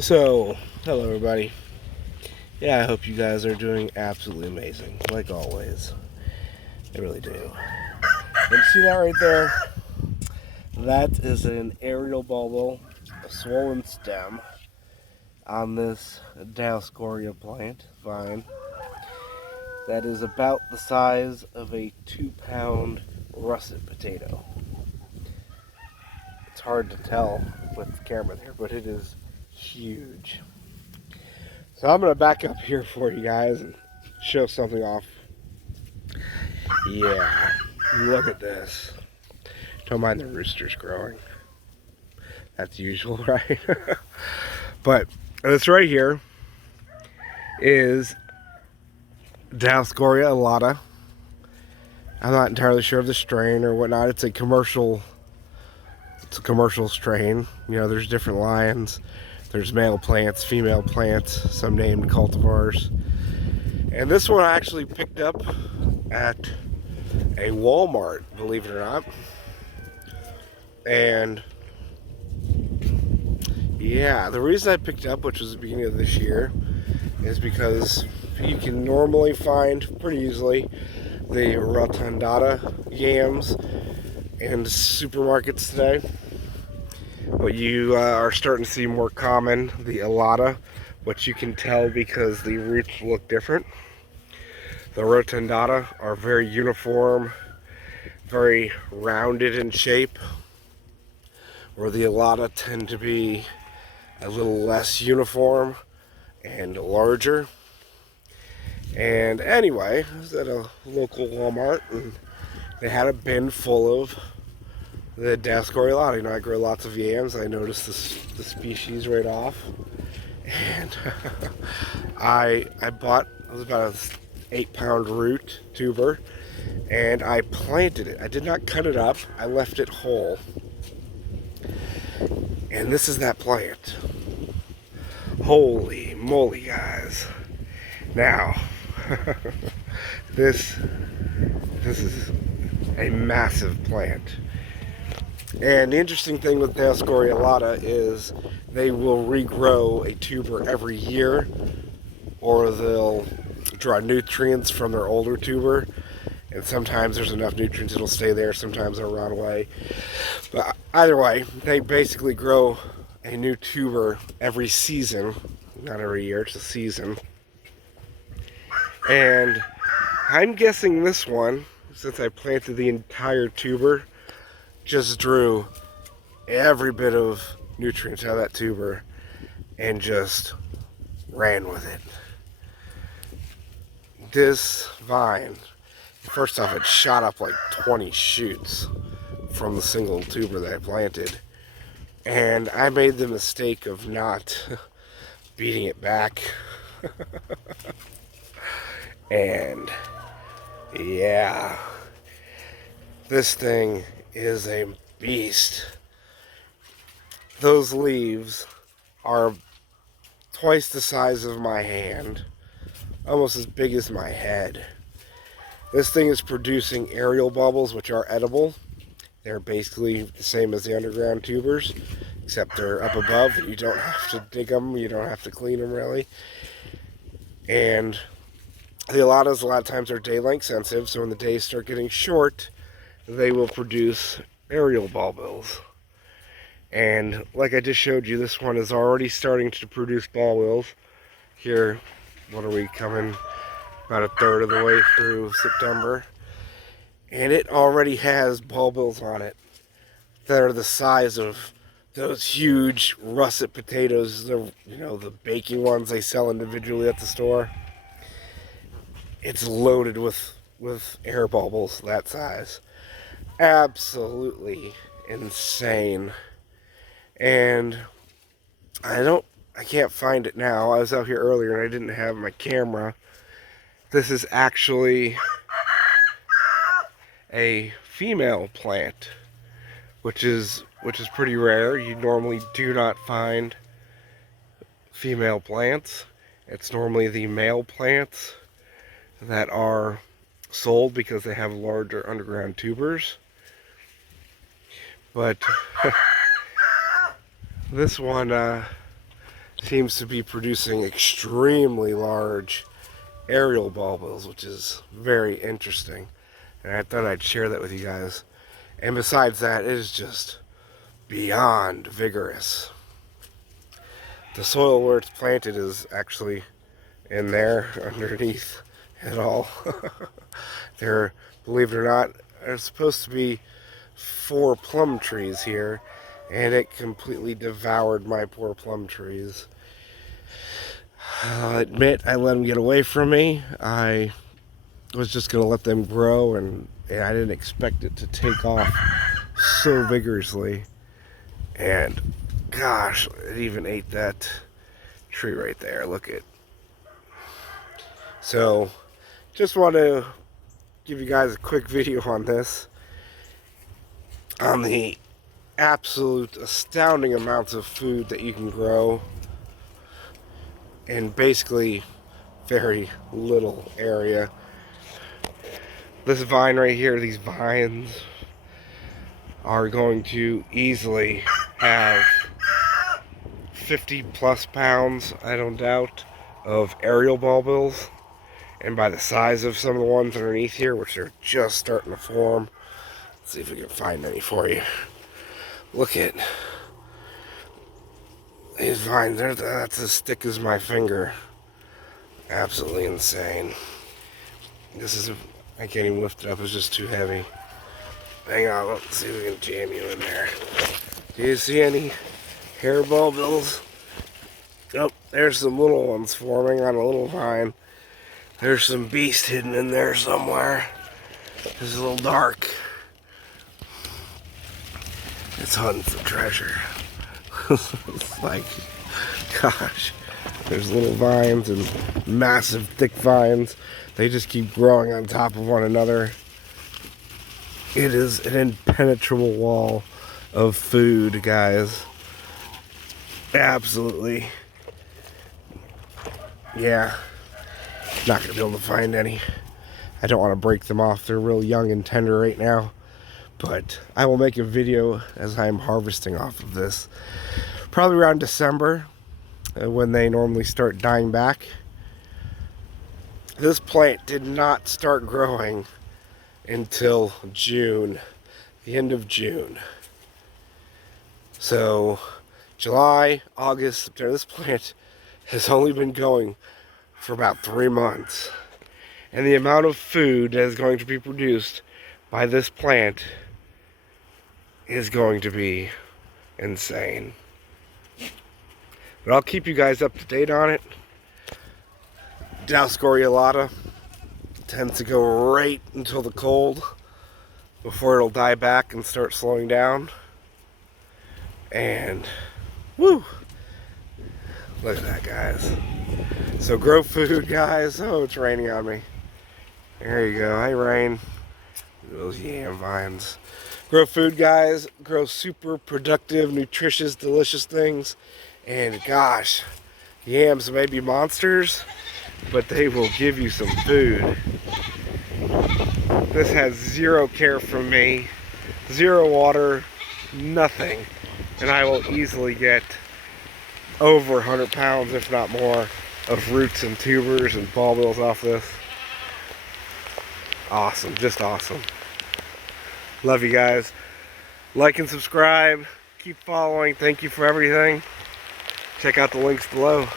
So, hello everybody. Yeah, I hope you guys are doing absolutely amazing, like always. I really do. And you see that right there? That is an aerial bulbil, a swollen stem on this Dioscorea plant vine that is about the size of a 2-pound russet potato. It's hard to tell with the camera there, but it is huge. So I'm going to back up here for you guys and show something off. Yeah, look at this. Don't mind the roosters growing. That's usual, right? But this right here is Dioscorea elata. I'm not entirely sure of the strain or whatnot. It's a commercial strain. You know, there's different lines. There's male plants, female plants, some named cultivars. And this one I actually picked up at a Walmart, believe it or not. And yeah, the reason I picked it up, which was the beginning of this year, is because you can normally find pretty easily the rotundata yams in supermarkets today. But you are starting to see more common the elata, which you can tell because the roots look different. The rotundata are very uniform, very rounded in shape, where the elata tend to be a little less uniform and larger. And anyway, I was at a local Walmart and they had a bin full of the Dioscorea elata. You know, I grow lots of yams. I noticed the species right off. And I bought, it was about an 8-pound root tuber, and I planted it. I did not cut it up. I left it whole. And this is that plant. Holy moly, guys. Now, this is a massive plant. And the interesting thing with Dioscorea elata is they will regrow a tuber every year, or they'll draw nutrients from their older tuber. And sometimes there's enough nutrients it'll stay there, sometimes they'll rot away. But either way, they basically grow a new tuber every season, not every year, it's a season. And I'm guessing this one, since I planted the entire tuber, just drew every bit of nutrients out of that tuber and just ran with it. This vine, first off, it shot up like 20 shoots from the single tuber that I planted. And I made the mistake of not beating it back. And yeah, this thing is a beast. Those leaves are twice the size of my hand, almost as big as my head. This thing is producing aerial bulbils, which are edible. They're basically the same as the underground tubers, except they're up above. You don't have to dig them, you don't have to clean them really. And the elatas a lot of times are day length sensitive, so when the days start getting short, they will produce aerial bulbils. And like I just showed you, this one is already starting to produce bulbils. Here, what are we coming? About a third of the way through September. And it already has bulbils on it that are the size of those huge russet potatoes, the baking ones they sell individually at the store. It's loaded with air bulbils that size. Absolutely insane. And I can't find it now. I was out here earlier and I didn't have my camera. This is actually a female plant, which is pretty rare. You normally do not find female plants. It's normally the male plants that are sold because they have larger underground tubers. But this one seems to be producing extremely large aerial bulbils, which is very interesting. And I thought I'd share that with you guys. And besides that, it is just beyond vigorous. The soil where it's planted is actually in there underneath it all. There, believe it or not, there's supposed to be 4 plum trees here, and it completely devoured my poor plum trees. I'll admit I let them get away from me. I was just going to let them grow, and I didn't expect it to take off so vigorously. And gosh, it even ate that tree right there. Look at. So, just want to give you guys a quick video on this, on the absolute astounding amounts of food that you can grow in basically very little area. This vine right here, these vines are going to easily have 50 plus pounds, I don't doubt, of aerial bulbils. And by the size of some of the ones underneath here, which are just starting to form, let's see if we can find any for you. Look at these vines. That's as thick as my finger. Absolutely insane. This is, I can't even lift it up. It's just too heavy. Hang on, let's see if we can jam you in there. Do you see any hair bulbils? Oh, there's some little ones forming on a little vine. There's some beast hidden in there somewhere. It's a little dark. It's hunting for treasure. It's like, gosh, there's little vines and massive thick vines. They just keep growing on top of one another. It is an impenetrable wall of food, guys. Absolutely. Yeah. Not going to be able to find any. I don't want to break them off. They're real young and tender right now. But I will make a video as I'm harvesting off of this. Probably around December, when they normally start dying back. This plant did not start growing until June. The end of June. So, July, August, September. This plant has only been going for about 3 months, and the amount of food that is going to be produced by this plant is going to be insane. But I'll keep you guys up to date on it. Dowscoriolata tends to go right until the cold before it'll die back and start slowing down. And woo, look at that, guys. So grow food, guys. Oh, it's raining on me. There you go. Hey, rain. Those yam vines. Grow food, guys. Grow super productive, nutritious, delicious things. And gosh, yams may be monsters, but they will give you some food. This has zero care from me, zero water, nothing. And I will easily get over 100 pounds, if not more, of roots and tubers and bulbils off this. Awesome, just awesome. Love you guys. Like and subscribe. Keep following. Thank you for everything. Check out the links below.